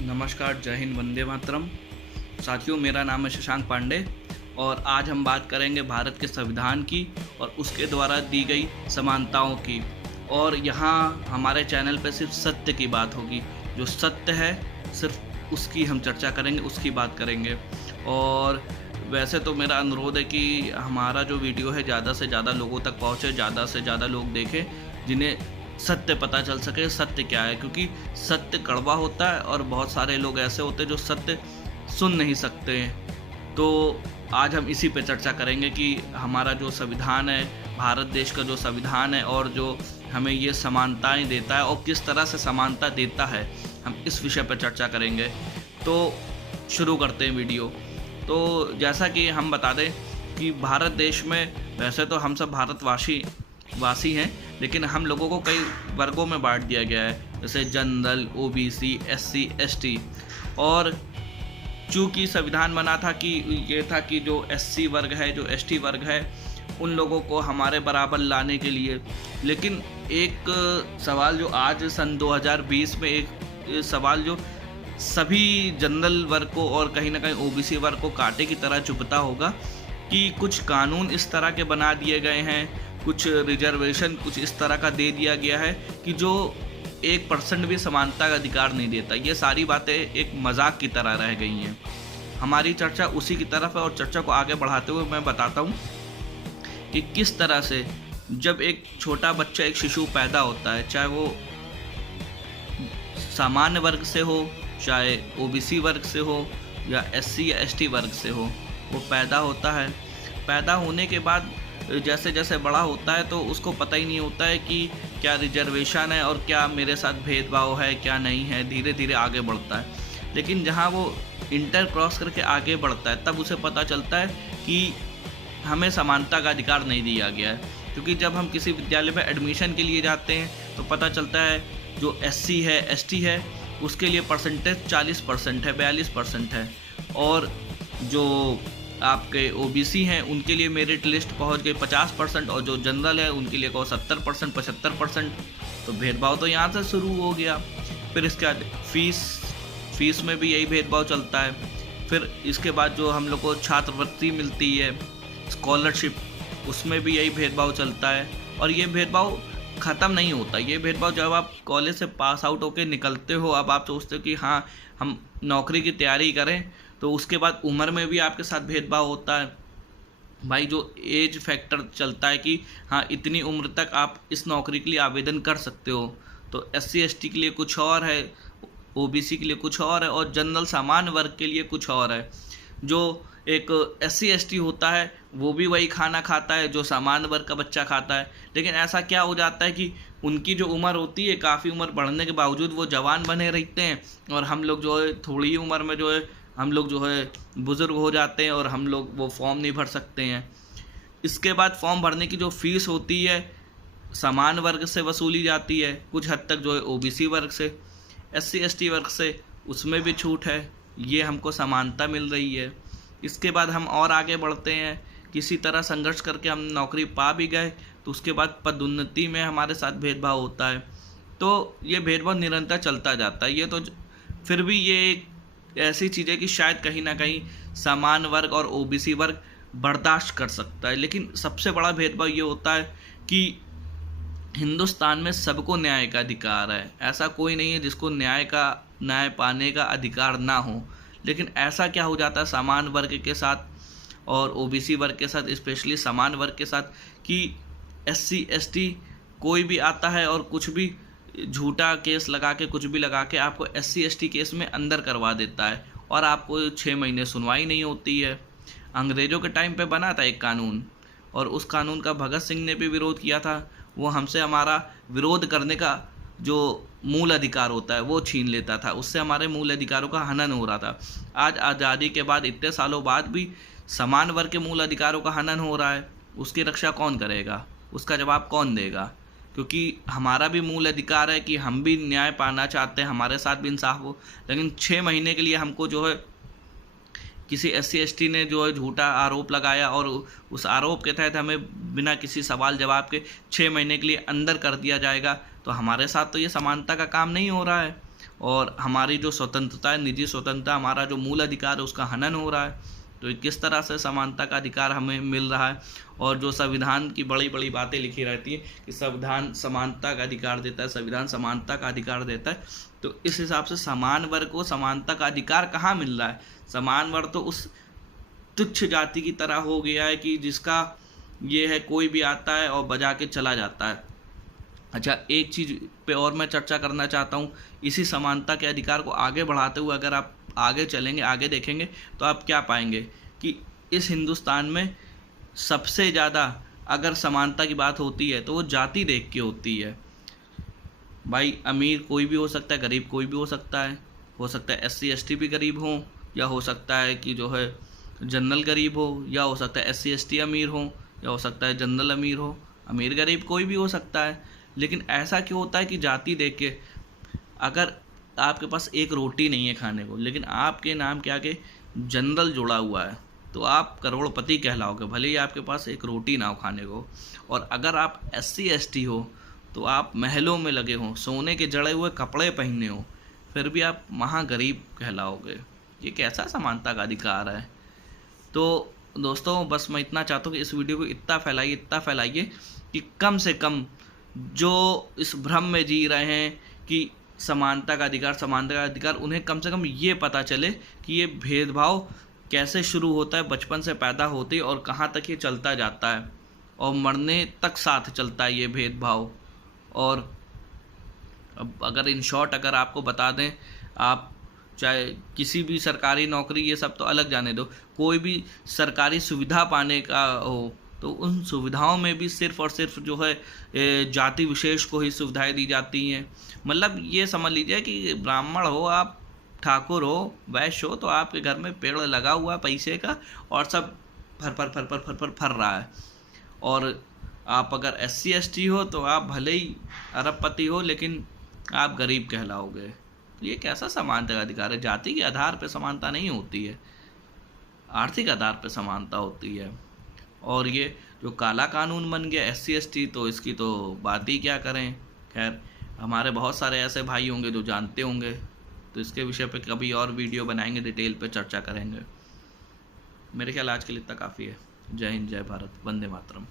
नमस्कार, जय हिंद, वंदे मातरम। साथियों, मेरा नाम है शशांक पांडे और आज हम बात करेंगे भारत के संविधान की और उसके द्वारा दी गई समानताओं की। और यहाँ हमारे चैनल पे सिर्फ सत्य की बात होगी। जो सत्य है सिर्फ उसकी हम चर्चा करेंगे, उसकी बात करेंगे। और वैसे तो मेरा अनुरोध है कि हमारा जो वीडियो है ज़्यादा से ज़्यादा लोगों तक पहुँचे, ज़्यादा से ज़्यादा लोग देखें जिन्हें सत्य पता चल सके सत्य क्या है। क्योंकि सत्य कड़वा होता है और बहुत सारे लोग ऐसे होते हैं जो सत्य सुन नहीं सकते हैं। तो आज हम इसी पे चर्चा करेंगे कि हमारा जो संविधान है, भारत देश का जो संविधान है और जो हमें ये समानताएं देता है और किस तरह से समानता देता है, हम इस विषय पर चर्चा करेंगे। तो शुरू करते हैं वीडियो। तो जैसा कि हम बता दें कि भारत देश में वैसे तो हम सब भारतवासी हैं, लेकिन हम लोगों को कई वर्गों में बांट दिया गया है, जैसे जनरल, ओबीसी, एससी, एसटी। और चूँकि संविधान बना था कि ये था कि जो एससी वर्ग है, जो एसटी वर्ग है, उन लोगों को हमारे बराबर लाने के लिए। लेकिन एक सवाल जो आज सन 2020 में एक सवाल जो सभी जनरल वर्ग को और कहीं ना कहीं ओबीसी वर्ग को कांटे की तरह चुभता होगा कि कुछ कानून इस तरह के बना दिए गए हैं, कुछ रिजर्वेशन कुछ इस तरह का दे दिया गया है कि जो 1% भी समानता का अधिकार नहीं देता। ये सारी बातें एक मजाक की तरह रह गई हैं। हमारी चर्चा उसी की तरफ है और चर्चा को आगे बढ़ाते हुए मैं बताता हूँ कि किस तरह से जब एक छोटा बच्चा, एक शिशु पैदा होता है, चाहे वो सामान्य वर्ग से हो, चाहे ओबीसी वर्ग से हो या एससी या एसटी वर्ग से हो, वो पैदा होता है। पैदा होने के बाद जैसे जैसे बड़ा होता है तो उसको पता ही नहीं होता है कि क्या रिजर्वेशन है और क्या मेरे साथ भेदभाव है, क्या नहीं है। धीरे धीरे आगे बढ़ता है। लेकिन जहाँ वो इंटर क्रॉस करके आगे बढ़ता है तब उसे पता चलता है कि हमें समानता का अधिकार नहीं दिया गया है। क्योंकि जब हम किसी विद्यालय में एडमिशन के लिए जाते हैं तो पता चलता है जो एससी है, एसटी है, उसके लिए परसेंटेज 40% है, 42% है। और जो आपके ओबीसी हैं उनके लिए मेरिट लिस्ट पहुंच गई 50%, और जो जनरल है उनके लिए कहो 70%, 75%। तो भेदभाव तो यहाँ से शुरू हो गया। फिर इसके बाद फीस में भी यही भेदभाव चलता है। फिर इसके बाद जो हम लोग को छात्रवृत्ति मिलती है, स्कॉलरशिप, उसमें भी यही भेदभाव चलता है। और ये भेदभाव ख़त्म नहीं होता। ये भेदभाव जब आप कॉलेज से पास आउट होकर निकलते हो, अब आप सोचते हो कि हाँ हम नौकरी की तैयारी करें, तो उसके बाद उम्र में भी आपके साथ भेदभाव होता है भाई। जो एज फैक्टर चलता है कि हाँ इतनी उम्र तक आप इस नौकरी के लिए आवेदन कर सकते हो। तो एससी एसटी के लिए कुछ और है, ओबीसी के लिए कुछ और है, और जनरल सामान्य वर्ग के लिए कुछ और है। जो एक एससी एसटी होता है वो भी वही खाना खाता है जो सामान्य वर्ग का बच्चा खाता है। लेकिन ऐसा क्या हो जाता है कि उनकी जो उम्र होती है, काफ़ी उम्र बढ़ने के बावजूद वो जवान बने रहते हैं, और हम लोग जो है थोड़ी ही उम्र में जो है हम लोग जो है बुज़ुर्ग हो जाते हैं और हम लोग वो फॉर्म नहीं भर सकते हैं। इसके बाद फॉर्म भरने की जो फ़ीस होती है सामान्य वर्ग से वसूली जाती है, कुछ हद तक जो है ओबीसी वर्ग से, एससी एसटी वर्ग से, उसमें भी छूट है। ये हमको समानता मिल रही है। इसके बाद हम और आगे बढ़ते हैं, किसी तरह संघर्ष करके हम नौकरी पा भी गए तो उसके बाद पदोन्नति में हमारे साथ भेदभाव होता है। तो ये भेदभाव निरंतर चलता जाता है। ये तो फिर भी ये एक ऐसी चीज़ है कि शायद कहीं ना कहीं सामान्य वर्ग और ओबीसी वर्ग बर्दाश्त कर सकता है। लेकिन सबसे बड़ा भेदभाव ये होता है कि हिंदुस्तान में सबको न्याय का अधिकार है। ऐसा कोई नहीं है जिसको न्याय पाने का अधिकार ना हो। लेकिन ऐसा क्या हो जाता है सामान्य वर्ग के साथ और ओबीसी वर्ग के साथ, स्पेशली सामान्य वर्ग के साथ, कि एससी एसटी कोई भी आता है और कुछ भी झूठा केस लगा के, कुछ भी लगा के आपको एससी एसटी केस में अंदर करवा देता है और आपको 6 महीने सुनवाई नहीं होती है। अंग्रेज़ों के टाइम पे बना था एक कानून, और उस कानून का भगत सिंह ने भी विरोध किया था। वो हमसे हमारा विरोध करने का जो मूल अधिकार होता है वो छीन लेता था। उससे हमारे मूल अधिकारों का हनन हो रहा था। आज आज़ादी के बाद इतने सालों बाद भी समान वर्ग के मूल अधिकारों का हनन हो रहा है। उसकी रक्षा कौन करेगा? उसका जवाब कौन देगा? क्योंकि हमारा भी मूल अधिकार है कि हम भी न्याय पाना चाहते हैं, हमारे साथ भी इंसाफ हो। लेकिन 6 महीने के लिए हमको जो है किसी एससी एसटी ने जो है झूठा आरोप लगाया और उस आरोप के तहत हमें बिना किसी सवाल जवाब के 6 महीने के लिए अंदर कर दिया जाएगा। तो हमारे साथ तो ये समानता का काम नहीं हो रहा है। और हमारी जो स्वतंत्रता है, निजी स्वतंत्रता, हमारा जो मूल अधिकार है, उसका हनन हो रहा है। तो किस तरह से समानता का अधिकार हमें मिल रहा है। और जो संविधान की बड़ी बड़ी बातें लिखी रहती हैं कि संविधान समानता का अधिकार देता है, संविधान समानता का अधिकार देता है, तो इस हिसाब से समान वर्ग को समानता का अधिकार कहाँ मिल रहा है। समान वर्ग तो उस तुच्छ जाति की तरह हो गया है कि जिसका ये है कोई भी आता है और बजा के चला जाता है। अच्छा, एक चीज़ पे और मैं चर्चा करना चाहता हूँ। इसी समानता के अधिकार को आगे बढ़ाते हुए अगर आप आगे चलेंगे, आगे देखेंगे, तो आप क्या पाएंगे कि इस हिंदुस्तान में सबसे ज़्यादा अगर समानता की बात होती है तो वो जाति देख के होती है। भाई अमीर कोई भी हो सकता है, गरीब कोई भी हो सकता है SC ST भी गरीब हो, या हो सकता है कि जो है जनरल गरीब हो, या हो सकता है SC ST अमीर हो, या हो सकता है जनरल अमीर हो। अमीर गरीब कोई भी हो सकता है, लेकिन ऐसा क्यों होता है कि जाति देख के, अगर आपके पास एक रोटी नहीं है खाने को, लेकिन आपके नाम के आगे जनरल जुड़ा हुआ है, तो आप करोड़पति कहलाओगे, भले ही आपके पास एक रोटी ना हो खाने को। और अगर आप SC ST हो तो आप महलों में लगे हों, सोने के जड़े हुए कपड़े पहने हो, फिर भी आप महागरीब कहलाओगे। ये कैसा समानता का अधिकार है। तो दोस्तों, बस मैं इतना चाहता हूँ कि इस वीडियो को इतना फैलाइए कि कम से कम जो इस भ्रम में जी रहे हैं कि समानता का अधिकार, उन्हें कम से कम ये पता चले कि ये भेदभाव कैसे शुरू होता है, बचपन से पैदा होते ही, और कहाँ तक ये चलता जाता है, और मरने तक साथ चलता है ये भेदभाव। और अब अगर इन शॉर्ट अगर आपको बता दें, आप चाहे किसी भी सरकारी नौकरी, ये सब तो अलग जाने दो, कोई भी सरकारी सुविधा पाने का हो, तो उन सुविधाओं में भी सिर्फ़ और सिर्फ जो है जाति विशेष को ही सुविधाएं दी जाती हैं। मतलब ये समझ लीजिए कि ब्राह्मण हो आप, ठाकुर हो, वैश्य हो, तो आपके घर में पेड़ लगा हुआ पैसे का, और सब फर रहा है। और आप अगर SC ST हो तो आप भले ही अरबपति हो, लेकिन आप गरीब कहलाओगे। तो ये कैसा समानता का अधिकार है। जाति के आधार पर समानता नहीं होती है, आर्थिक आधार पर समानता होती है। और ये जो काला कानून बन गया SC ST, तो इसकी तो बात ही क्या करें। खैर, हमारे बहुत सारे ऐसे भाई होंगे जो जानते होंगे, तो इसके विषय पे कभी और वीडियो बनाएंगे, डिटेल पे चर्चा करेंगे। मेरे ख्याल आज के लिए इतना काफ़ी है। जय हिंद, जय भारत, वंदे मातरम।